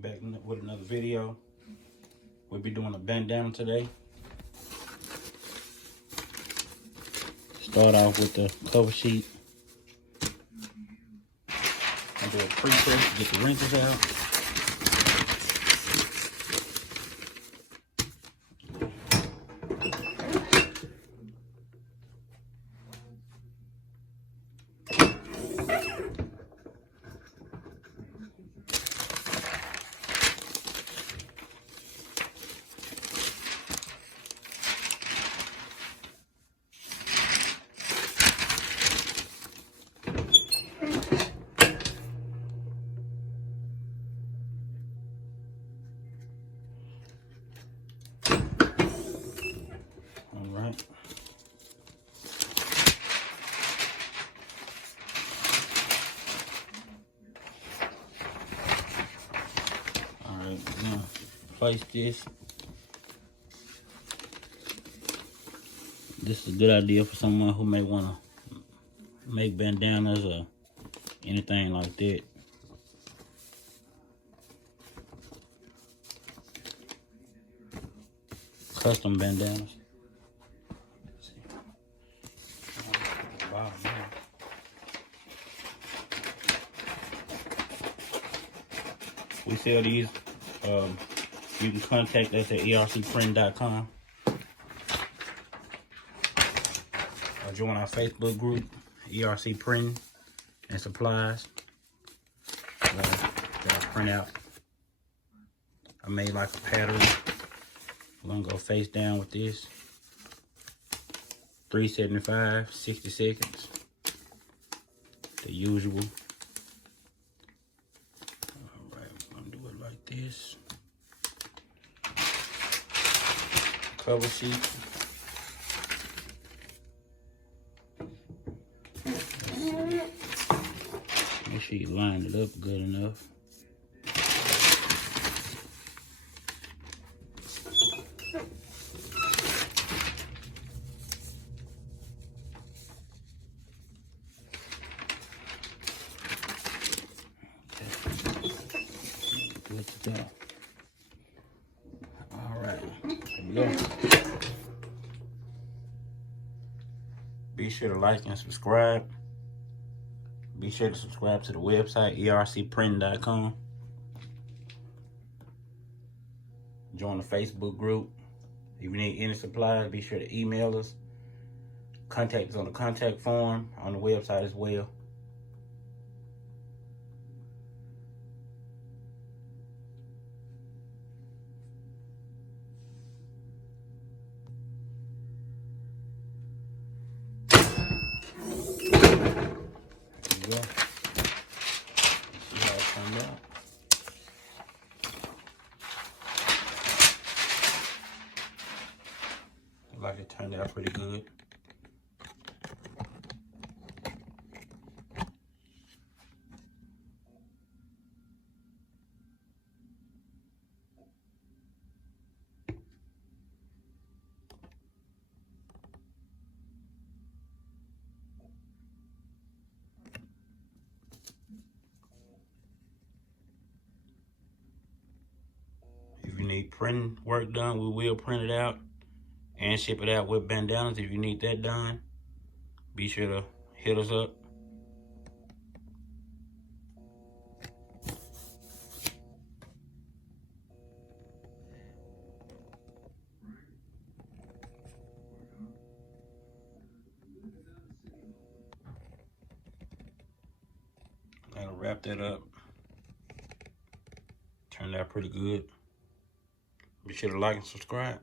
Back with another video. We'll be doing a bandana today. Start off with the cover sheet. And do a pre-press to get the wrinkles out. Now, place this. This is a good idea for someone who may want to make bandanas or anything like that. Custom bandanas. We sell these. You can contact us at ERCPRINTING.com or join our Facebook group, ERC Printing and Supplies. That I print out. I made like a pattern. I'm gonna go face down with this. 375, 60 seconds. The usual. This cover sheet. Make sure you line it up good enough. Good to go. All right, here we go. Be sure to like and subscribe. Be sure to subscribe to the website, ERCPRINTING.com. Join the Facebook group. If you need any supplies, be sure to email us. Contact us on the contact form on the website as well. Like it turned out pretty good. If you need printing work done, we will print it out and ship it out with bandanas. If you need that done, be sure to hit us up. That'll wrap that up. Turned out pretty good. Be sure to like and subscribe.